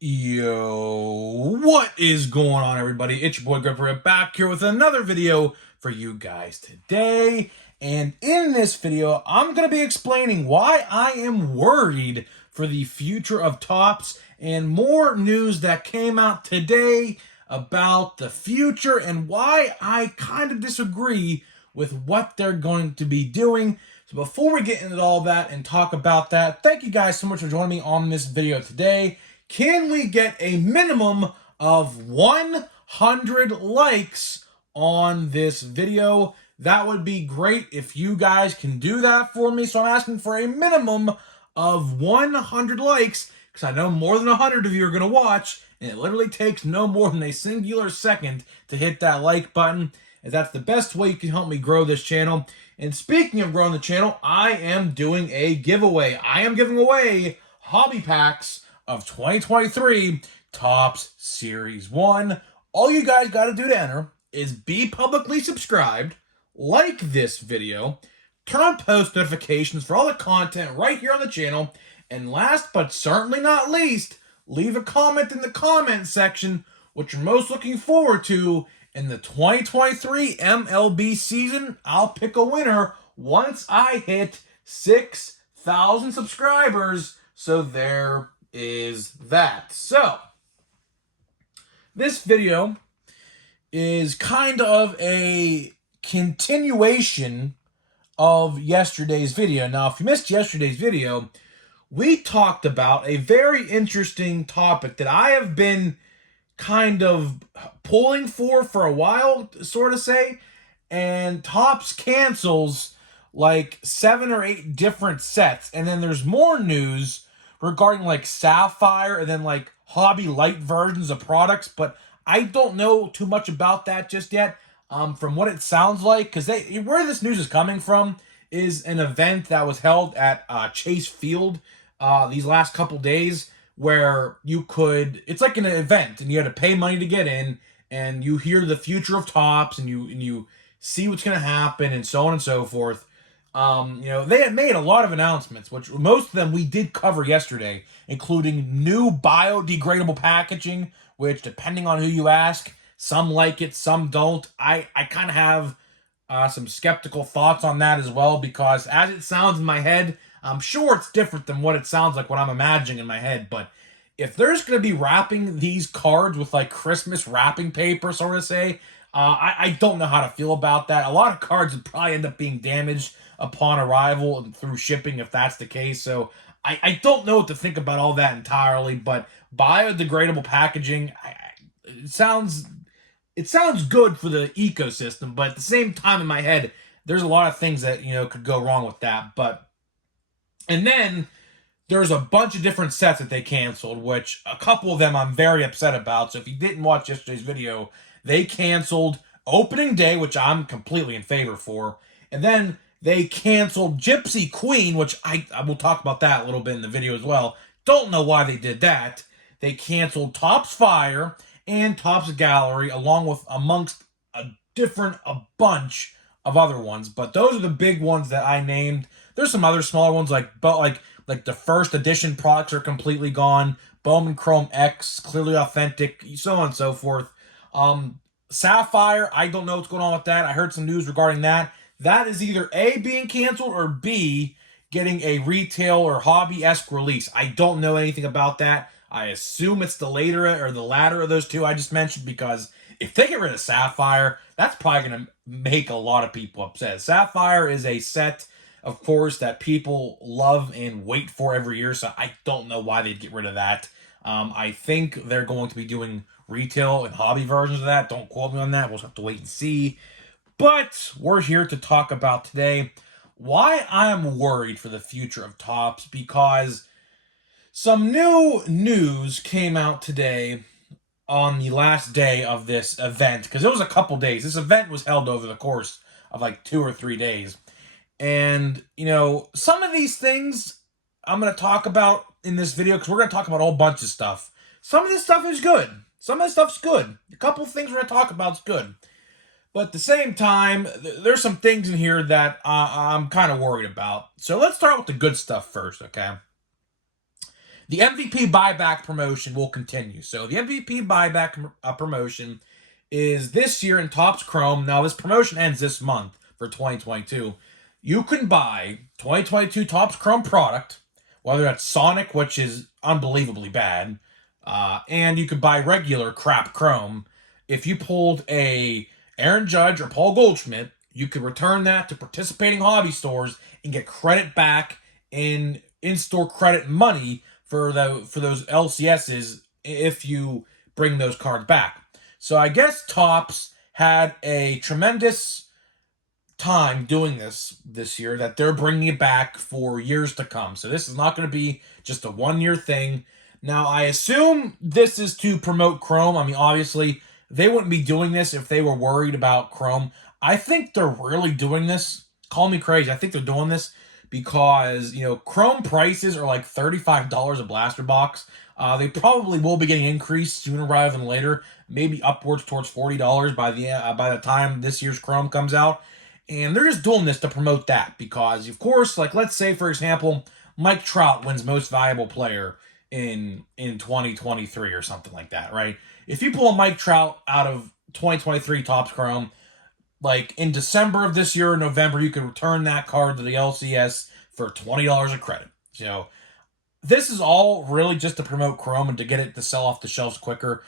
Yo, what is going on, everybody? It's your boy Gripper back here with another video for you guys today. And in this video, I'm going to be explaining why I am worried for the future of Topps and more news that came out today about the future and why I kind of disagree with what they're going to be doing. So before we get into all that and talk about that, thank you guys so much for joining me on this video today. Can we get a minimum of 100 likes on this video? That would be great if you guys can do that for me. So I'm asking for a minimum of 100 likes because I know more than 100 of you are going to watch, and it literally takes no more than a singular second to hit that like button, as that's the best way you can help me grow this channel. And speaking of growing the channel, I am doing a giveaway. I am giving away hobby packs of 2023 Topps Series 1. All you guys got to do to enter is be publicly subscribed, like this video, turn on post notifications for all the content right here on the channel, and last but certainly not least, leave a comment in the comment section what you're most looking forward to in the 2023 MLB season. I'll pick a winner once I hit 6,000 subscribers. So there is that. So this video is kind of a continuation of yesterday's video. Now, if you missed yesterday's video, we talked about a very interesting topic that I have been kind of pulling for a while, sort of say, and Topps cancels like 7 or 8 different sets, and then there's more news regarding like Sapphire and then like hobby light versions of products, but I don't know too much about that just yet. From what it sounds like, because where this news is coming from is an event that was held at Chase Field these last couple days, where it's like an event and you had to pay money to get in, and you hear the future of Topps and you see what's going to happen and so on and so forth. They had made a lot of announcements, which most of them we did cover yesterday, including new biodegradable packaging, which, depending on who you ask, some like it, some don't. I kind of have some skeptical thoughts on that as well, because as it sounds in my head, I'm sure it's different than what it sounds like what I'm imagining in my head. But if there's going to be wrapping these cards with like Christmas wrapping paper, sort of say, I don't know how to feel about that. A lot of cards would probably end up being damaged upon arrival and through shipping if that's the case. So I don't know what to think about all that entirely, but biodegradable packaging, it sounds good for the ecosystem, but at the same time in my head, there's a lot of things that, could go wrong with that. And then there's a bunch of different sets that they canceled, which a couple of them I'm very upset about. So if you didn't watch yesterday's video, they canceled Opening Day, which I'm completely in favor for. And then they canceled Gypsy Queen, which I will talk about that a little bit in the video as well. Don't know why they did that. They canceled Topps Fire and Topps Gallery, amongst a bunch of other ones. But those are the big ones that I named. There's some other smaller ones like the first edition products are completely gone. Bowman Chrome X, clearly authentic, so on and so forth. Sapphire, I don't know what's going on with that. I heard some news regarding that. That is either A, being canceled, or B, getting a retail or hobby-esque release. I don't know anything about that. I assume it's the latter of those two I just mentioned, because if they get rid of Sapphire, that's probably going to make a lot of people upset. Sapphire is a set, of course, that people love and wait for every year, so I don't know why they'd get rid of that. I think they're going to be doing retail and hobby versions of that. Don't quote me on that. We'll have to wait and see. But we're here to talk about today why I am worried for the future of Topps, because some new news came out today on the last day of this event, because it was a couple days. This event was held over the course of like 2 or 3 days. And, some of these things I'm going to talk about in this video, because we're going to talk about a whole bunch of stuff. Some of this stuff is good. Some of this stuff's good. A couple of things we're going to talk about is good. But at the same time, there's some things in here that I'm kind of worried about. So let's start with the good stuff first, okay? the MVP buyback promotion will continue. So the MVP buyback promotion is this year in Topps Chrome. Now this promotion ends this month for 2022. You can buy 2022 Topps Chrome product, whether that's Sonic, which is unbelievably bad, and you could buy regular crap Chrome. If you pulled a Aaron Judge or Paul Goldschmidt, you could return that to participating hobby stores and get credit back in-store credit money for those LCSs if you bring those cards back. So I guess Topps had a tremendous time doing this year that they're bringing it back for years to come. So this is not going to be just a one-year thing. Now, I assume this is to promote Chrome. I mean, obviously, they wouldn't be doing this if they were worried about Chrome. I think they're really doing this. Call me crazy. I think they're doing this because, Chrome prices are like $35 a blaster box. They probably will be getting increased sooner rather than later, maybe upwards towards $40 by the time this year's Chrome comes out. And they're just doing this to promote that because, of course, like let's say, for example, Mike Trout wins Most Valuable Player in 2023 or something like that, right? If you pull a Mike Trout out of 2023 Topps Chrome, like in December of this year or November, you could return that card to the LCS for $20 of credit. This is all really just to promote Chrome and to get it to sell off the shelves quicker.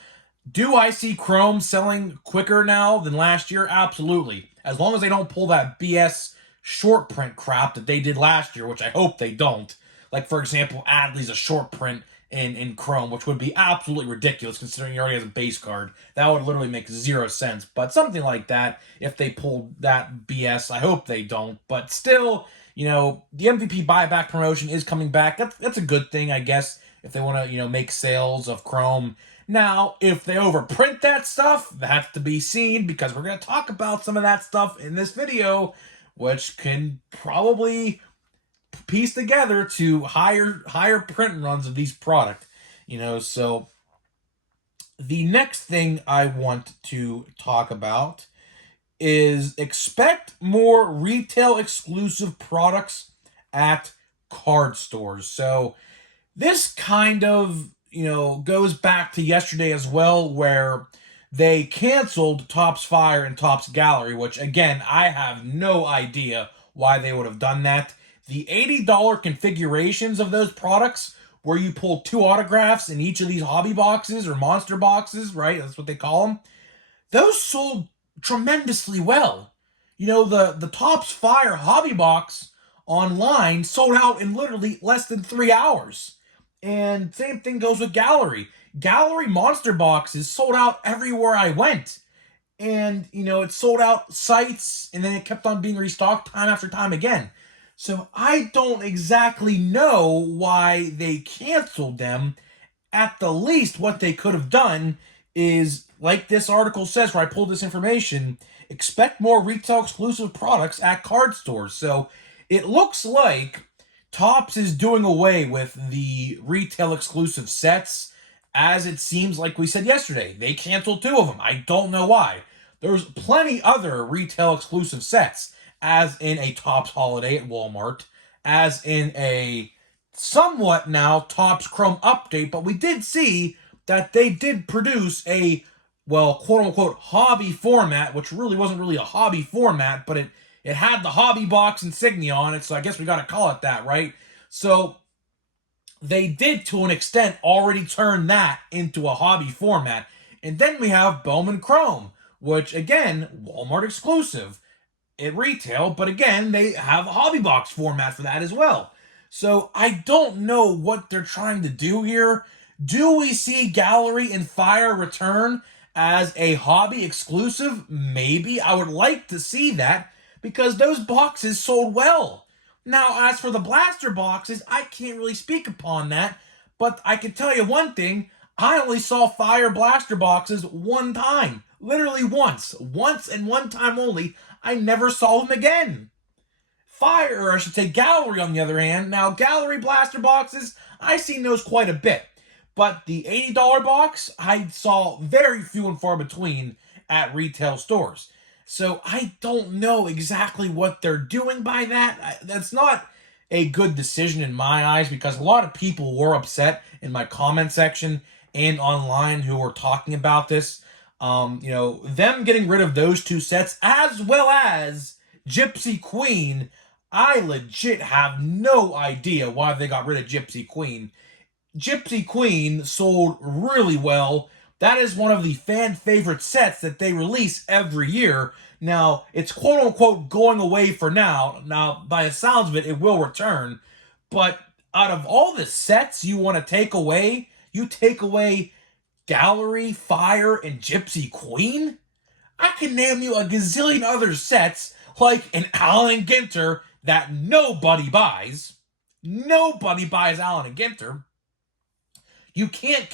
Do I see Chrome selling quicker now than last year? Absolutely. As long as they don't pull that BS short print crap that they did last year, which I hope they don't. Like, for example, Adley's a short print in Chrome, which would be absolutely ridiculous considering he already has a base card. That would literally make 0 sense. But something like that, if they pulled that BS, I hope they don't. But still, the MVP buyback promotion is coming back. That's a good thing, I guess, if they want to, make sales of Chrome. Now, if they overprint that stuff, that's to be seen because we're going to talk about some of that stuff in this video, which can probably piece together to higher print runs of these product. So the next thing I want to talk about is expect more retail exclusive products at card stores. So this kind of, goes back to yesterday as well, where they canceled Topps Fire and Topps Gallery, which again, I have no idea why they would have done that. The $80 configurations of those products, where you pull 2 autographs in each of these hobby boxes or monster boxes, right? That's what they call them. Those sold tremendously well. The Topps Fire hobby box online sold out in literally less than 3 hours. And same thing goes with Gallery. Gallery monster boxes sold out everywhere I went. And, it sold out sites, and then it kept on being restocked time after time again. So I don't exactly know why they canceled them. At the least, what they could have done is, like this article says, where I pulled this information, expect more retail exclusive products at card stores. So it looks like Topps is doing away with the retail exclusive sets, as it seems like we said yesterday. They canceled 2 of them. I don't know why. There's plenty other retail exclusive sets, as in a Topps Holiday at Walmart, as in a somewhat now Topps Chrome update, but we did see that they did produce a, well, quote-unquote hobby format, which really wasn't really a hobby format, but it had the hobby box insignia on it, so I guess we gotta call it that, right? So they did, to an extent, already turn that into a hobby format. And then we have Bowman Chrome, which, again, Walmart exclusive at retail, but again, they have a hobby box format for that as well. So I don't know what they're trying to do here. Do we see Gallery and Fire return as a hobby exclusive? Maybe. I would like to see that because those boxes sold well. Now, as for the blaster boxes, I can't really speak upon that, but I can tell you one thing. I only saw Fire blaster boxes one time. Literally once. Once and one time only. I never saw them again. Fire, or I should say Gallery, on the other hand. Now, Gallery blaster boxes, I've seen those quite a bit. But the $80 box, I saw very few and far between at retail stores. So I don't know exactly what they're doing by that. That's not a good decision in my eyes because a lot of people were upset in my comment section and online who were talking about this. Them getting rid of those two sets as well as Gypsy Queen. I legit have no idea why they got rid of Gypsy Queen. Gypsy Queen sold really well. That is one of the fan favorite sets that they release every year. Now, it's quote unquote going away for now. Now, by the sounds of it, it will return. But out of all the sets you want to take away, you take away Gallery, Fire, and Gypsy Queen? I can name you a gazillion other sets, like an Allen and Ginter, that nobody buys. Nobody buys Allen and Ginter. You cannot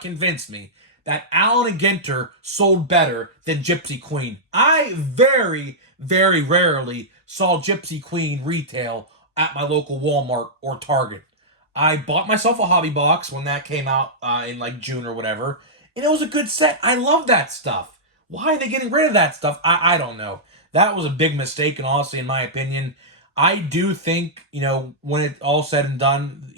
convince me that Allen and Ginter sold better than Gypsy Queen. I very, very rarely saw Gypsy Queen retail at my local Walmart or Target. I bought myself a hobby box when that came out in like June or whatever, and it was a good set. I love that stuff. Why are they getting rid of that stuff? I don't know. That was a big mistake, and honestly, in my opinion, I do think, when it's all said and done,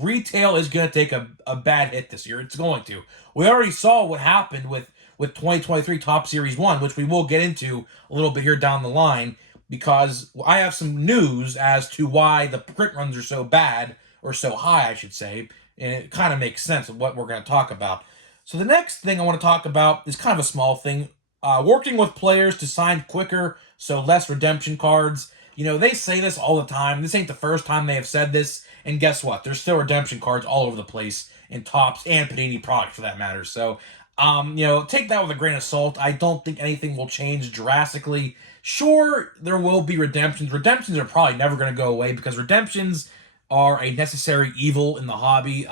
retail is going to take a bad hit this year. It's going to. We already saw what happened with 2023 Top Series 1, which we will get into a little bit here down the line, because I have some news as to why the print runs are so bad, or so high, I should say, and it kind of makes sense of what we're going to talk about. So the next thing I want to talk about is kind of a small thing. Working with players to sign quicker, so less redemption cards. They say this all the time. This ain't the first time they have said this. And guess what? There's still redemption cards all over the place in Topps and Panini products, for that matter. So, take that with a grain of salt. I don't think anything will change drastically. Sure, there will be redemptions. Redemptions are probably never going to go away because redemptions are a necessary evil in the hobby.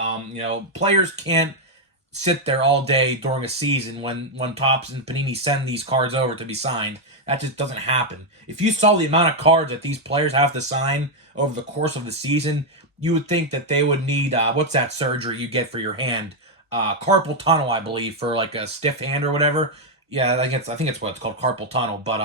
Players can't sit there all day during a season when Topps and Panini send these cards over to be signed. That just doesn't happen. If you saw the amount of cards that these players have to sign over the course of the season, you would think that they would need what's that surgery you get for your hand? Carpal tunnel, I believe, for like a stiff hand or whatever. Yeah, I think it's what it's called, carpal tunnel. But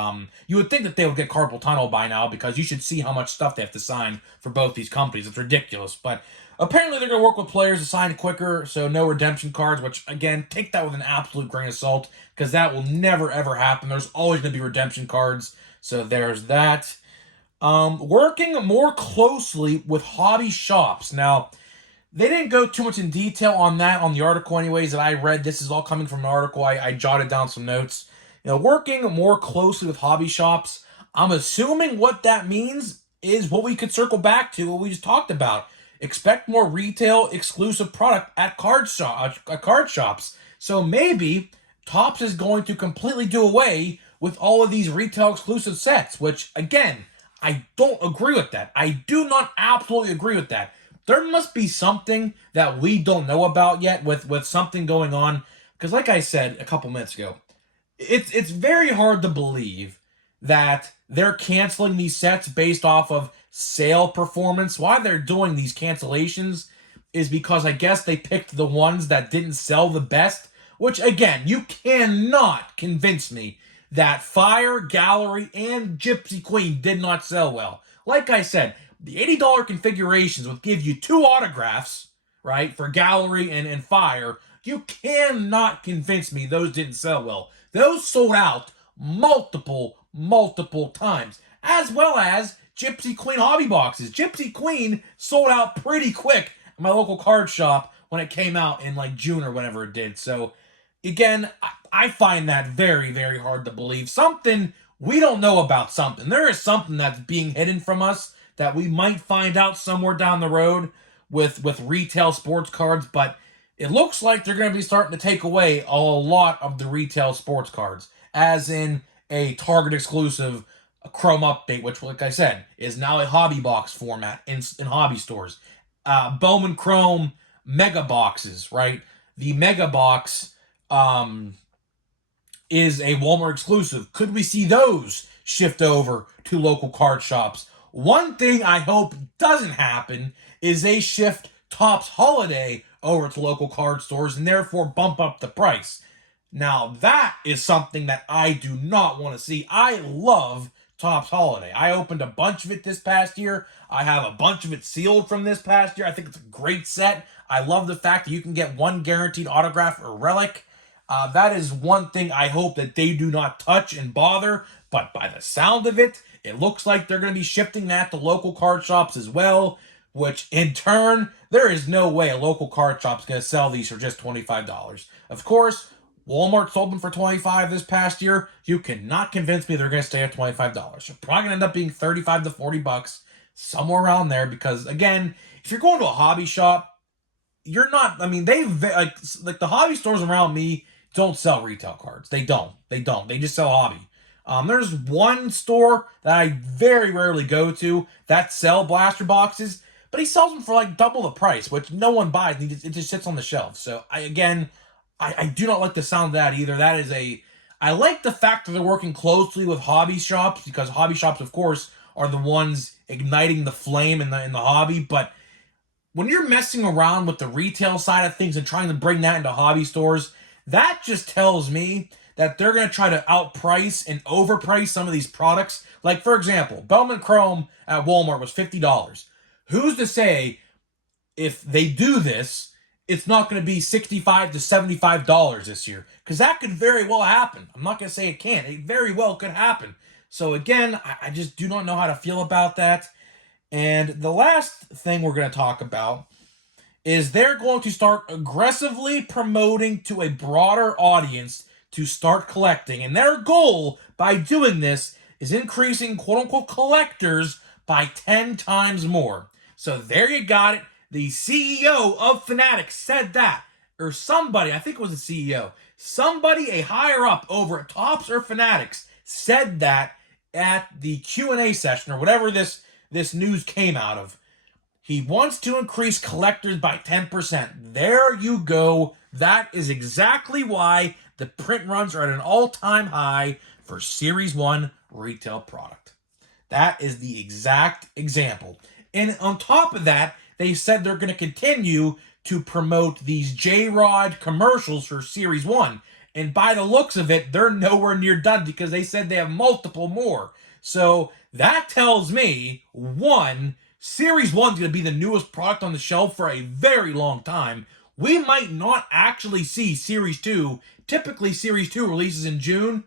you would think that they would get carpal tunnel by now because you should see how much stuff they have to sign for both these companies. It's ridiculous. But apparently they're going to work with players to sign quicker, so no redemption cards, which, again, take that with an absolute grain of salt because that will never, ever happen. There's always going to be redemption cards, so there's that. Working more closely with hobby shops. Now, they didn't go too much in detail on that on the article anyways that I read. This is all coming from an article. I jotted down some notes. Working more closely with hobby shops, I'm assuming what that means is what we could circle back to, what we just talked about. Expect more retail exclusive product at card shops. So maybe Topps is going to completely do away with all of these retail exclusive sets, which, again, I don't agree with that. I do not absolutely agree with that. There must be something that we don't know about yet with something going on. Because like I said a couple minutes ago, it's very hard to believe that they're canceling these sets based off of sale performance. Why they're doing these cancellations is because I guess they picked the ones that didn't sell the best. Which, again, you cannot convince me that Fire, Gallery, and Gypsy Queen did not sell well. Like I said, the $80 configurations will give you 2 autographs, right, for Gallery and Fire. You cannot convince me those didn't sell well. Those sold out multiple times, as well as Gypsy Queen hobby boxes. Gypsy Queen sold out pretty quick at my local card shop when it came out in like June or whenever it did. So, again, I find that very, very hard to believe. Something we don't know about something. There is something that's being hidden from us that we might find out somewhere down the road with retail sports cards, but it looks like they're going to be starting to take away a lot of the retail sports cards, as in a Target exclusive Chrome update, which, like I said, is now a hobby box format in hobby stores. Bowman Chrome mega boxes, right? The mega box is a Walmart exclusive. Could we see those shift over to local card shops? One thing I hope doesn't happen is they shift Topps Holiday over to local card stores and therefore bump up the price. Now, that is something that I do not want to see. I love Topps Holiday. I opened a bunch of it this past year. I have a bunch of it sealed from this past year. I think it's a great set. I love the fact that you can get one guaranteed autograph or relic. That is one thing I hope that they do not touch and bother. But by the sound of it, it looks like they're going to be shifting that to local card shops as well, which in turn, there is no way a local card shop's going to sell these for just $25. Of course, Walmart sold them for $25 this past year. You cannot convince me they're going to stay at $25. They're probably going to end up being $35 to $40, somewhere around there, because again, if you're going to a hobby shop, you're not, I mean, like the hobby stores around me don't sell retail cards. They don't. They just sell hobby. There's one store that I very rarely go to that sell blaster boxes, but he sells them for like double the price, which no one buys. And it just sits on the shelf. So I do not like the sound of that either. I like the fact that they're working closely with hobby shops, because hobby shops, of course, are the ones igniting the flame in the hobby. But when you're messing around with the retail side of things and trying to bring that into hobby stores, that just tells me that they're going to try to outprice and overprice some of these products. Like, for example, Bellman Chrome at Walmart was $50. Who's to say if they do this, it's not going to be $65 to $75 this year? Because that could very well happen. I'm not going to say it can't. It very well could happen. So again, I just do not know how to feel about that. And the last thing we're going to talk about is they're going to start aggressively promoting to a broader audience to start collecting. And their goal by doing this is increasing quote-unquote collectors by 10 times more. So there you got it. The CEO of Fanatics said that. Or somebody, I think it was the CEO. Somebody, a higher up over at Topps or Fanatics, said that at the Q&A session, or whatever this news came out of. He wants to increase collectors by 10%. There you go. That is exactly why the print runs are at an all-time high for Series 1 retail product. That is the exact example. And on top of that, they said they're going to continue to promote these J-Rod commercials for Series 1. And by the looks of it, they're nowhere near done, because they said they have multiple more. So that tells me, one, Series 1 is going to be the newest product on the shelf for a very long time. We might not actually see Series 2. Typically, Series 2 releases in June.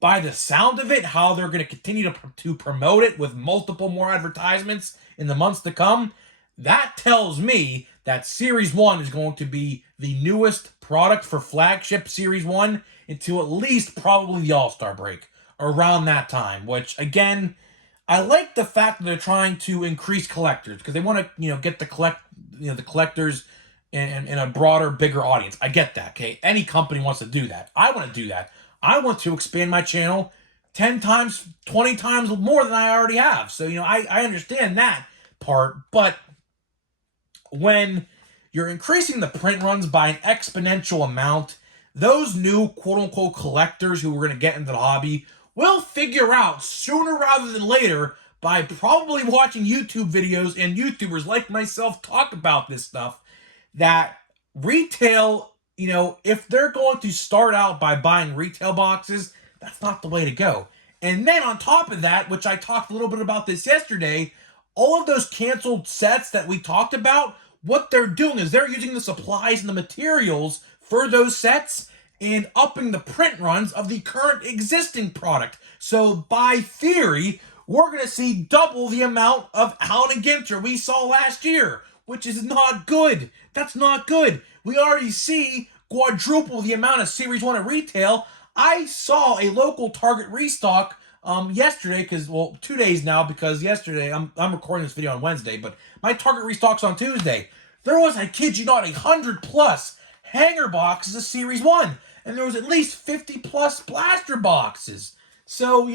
By the sound of it, how they're going to continue to promote it with multiple more advertisements in the months to come, that tells me that Series 1 is going to be the newest product for flagship Series 1 until at least probably the All-Star break, around that time, which, again, I like the fact that they're trying to increase collectors, because they want to, get the collectors in a broader, bigger audience. I get that, okay? Any company wants to do that. I want to do that. I want to expand my channel 10 times, 20 times more than I already have. So, I understand that part, but when you're increasing the print runs by an exponential amount, those new quote-unquote collectors who are going to get into the hobby will figure out sooner rather than later, by probably watching YouTube videos and YouTubers like myself talk about this stuff, that retail, if they're going to start out by buying retail boxes, that's not the way to go. And then on top of that, which I talked a little bit about this yesterday, all of those canceled sets that we talked about, what they're doing is they're using the supplies and the materials for those sets and upping the print runs of the current existing product. So by theory, we're going to see double the amount of Allen and Ginter we saw last year, which is not good. That's not good. We already see quadruple the amount of Series 1 at retail. I saw a local Target restock yesterday, 2 days now, because yesterday, I'm recording this video on Wednesday, but my Target restock's on Tuesday. There was, I kid you not, 100 plus hanger boxes of Series 1, and there was at least 50 plus blaster boxes. So,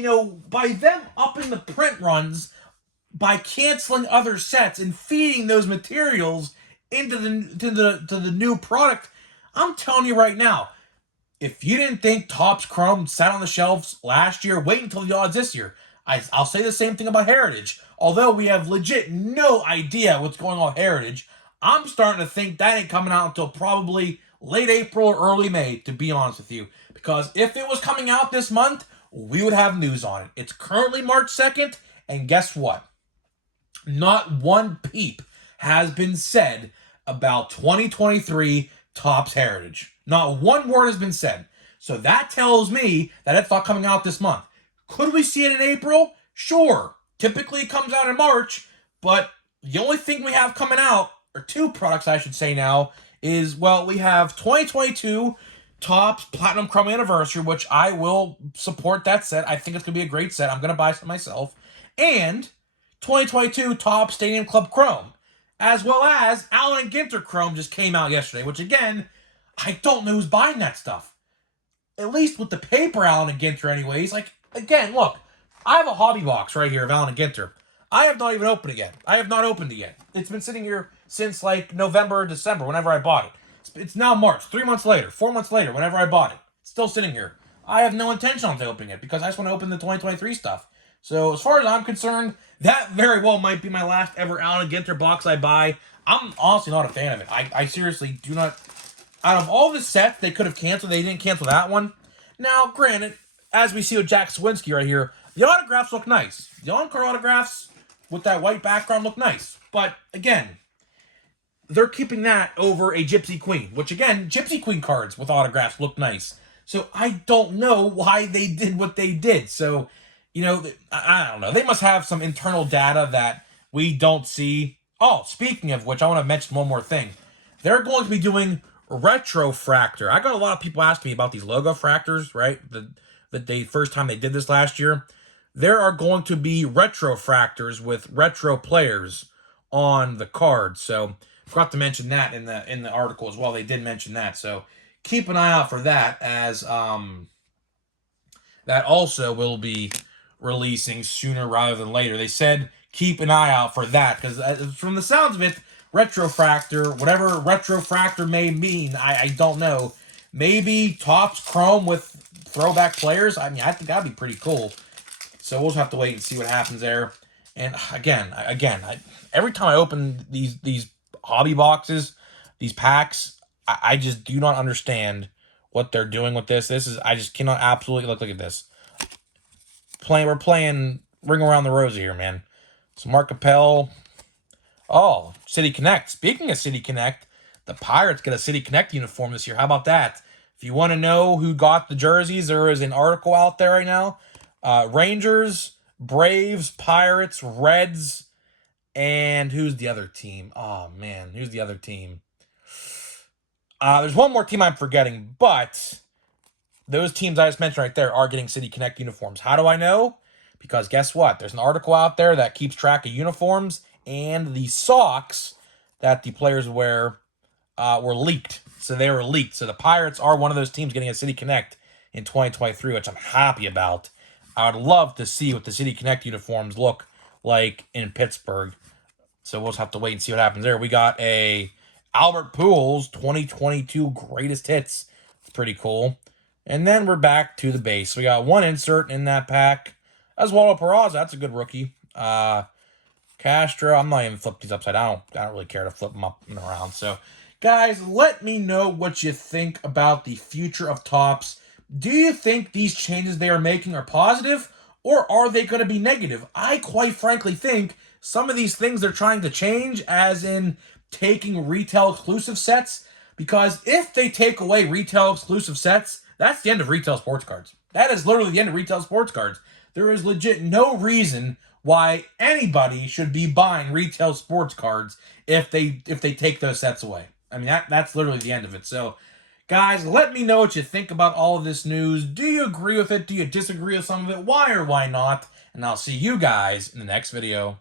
by them upping the print runs, by canceling other sets and feeding those materials into the new product, I'm telling you right now, if you didn't think Topps Chrome sat on the shelves last year, wait until the odds this year. I'll say the same thing about Heritage. Although we have legit no idea what's going on with Heritage, I'm starting to think that ain't coming out until probably late April or early May, to be honest with you. Because if it was coming out this month, we would have news on it. It's currently March 2nd, and guess what? Not one peep has been said about 2023 Topps Heritage. Not one word has been said. So that tells me that it's not coming out this month. Could we see it in April? Sure. Typically it comes out in March, but the only thing we have coming out, or two products I should say now, is, well, we have 2022 Topps Platinum Chrome Anniversary, which I will support that set. I think it's going to be a great set. I'm going to buy some myself. And 2022 Topps Stadium Club Chrome, as well as Allen Ginter Chrome just came out yesterday, which again, I don't know who's buying that stuff. At least with the paper Allen and Ginter anyways. Like, again, look, I have a hobby box right here of Allen and Ginter. I have not even opened it yet. I have not opened it yet. It's been sitting here since like November or December, whenever I bought it. It's now March, 3 months later, 4 months later, whenever I bought it. It's still sitting here. I have no intention on opening it because I just want to open the 2023 stuff. So as far as I'm concerned, that very well might be my last ever Allen and Ginter box I buy. I'm honestly not a fan of it. I seriously do not. Out of all the sets they could have canceled, they didn't cancel that one. Now, granted, as we see with Jack Swinski right here, the autographs look nice. The on-card autographs with that white background look nice. But, again, they're keeping that over a Gypsy Queen, which, again, Gypsy Queen cards with autographs look nice. So I don't know why they did what they did. So, you know, I don't know. They must have some internal data that we don't see. Oh, speaking of which, I want to mention one more thing. They're going to be doing retrofractor. I got a lot of people asking me about these logo fractors, right? The first time they did this last year. There are going to be retrofractors with retro players on the card. So forgot to mention that in the article as well. They did mention that. So keep an eye out for that, as that also will be releasing sooner rather than later. They said keep an eye out for that, because from the sounds of it, retrofractor, whatever retrofractor may mean, I don't know. Maybe Topps Chrome with throwback players. I mean, I think that'd be pretty cool. So we'll just have to wait and see what happens there. And again, every time I open these hobby boxes, these packs, I just do not understand what they're doing with this. I just cannot absolutely look at this. We're playing Ring Around the Rosie here, man. So Mark Capel. Oh, City Connect. Speaking of City Connect, the Pirates get a City Connect uniform this year. How about that? If you want to know who got the jerseys, there is an article out there right now. Rangers, Braves, Pirates, Reds, and who's the other team? Oh, man. Who's the other team? There's one more team I'm forgetting, but those teams I just mentioned right there are getting City Connect uniforms. How do I know? Because guess what? There's an article out there that keeps track of uniforms, and the socks that the players wear were leaked. So they were leaked. So the Pirates are one of those teams getting a City Connect in 2023, which I'm happy about. I would love to see what the City Connect uniforms look like in Pittsburgh. So we'll just have to wait and see what happens there. We got a Albert Pujols 2022 Greatest Hits. It's pretty cool. And then we're back to the base. We got one insert in that pack. Oswaldo Peraza, that's a good rookie. Castro, I'm not even flipping these upside down. I don't really care to flip them up and around. So, guys, let me know what you think about the future of Topps. Do you think these changes they are making are positive, or are they going to be negative? I quite frankly think some of these things they're trying to change, as in taking retail exclusive sets, because if they take away retail exclusive sets, that's the end of retail sports cards. That is literally the end of retail sports cards. There is legit no reason why anybody should be buying retail sports cards if they take those sets away. I mean, that's literally the end of it. So, guys, let me know what you think about all of this news. Do you agree with it? Do you disagree with some of it? Why or why not? And I'll see you guys in the next video.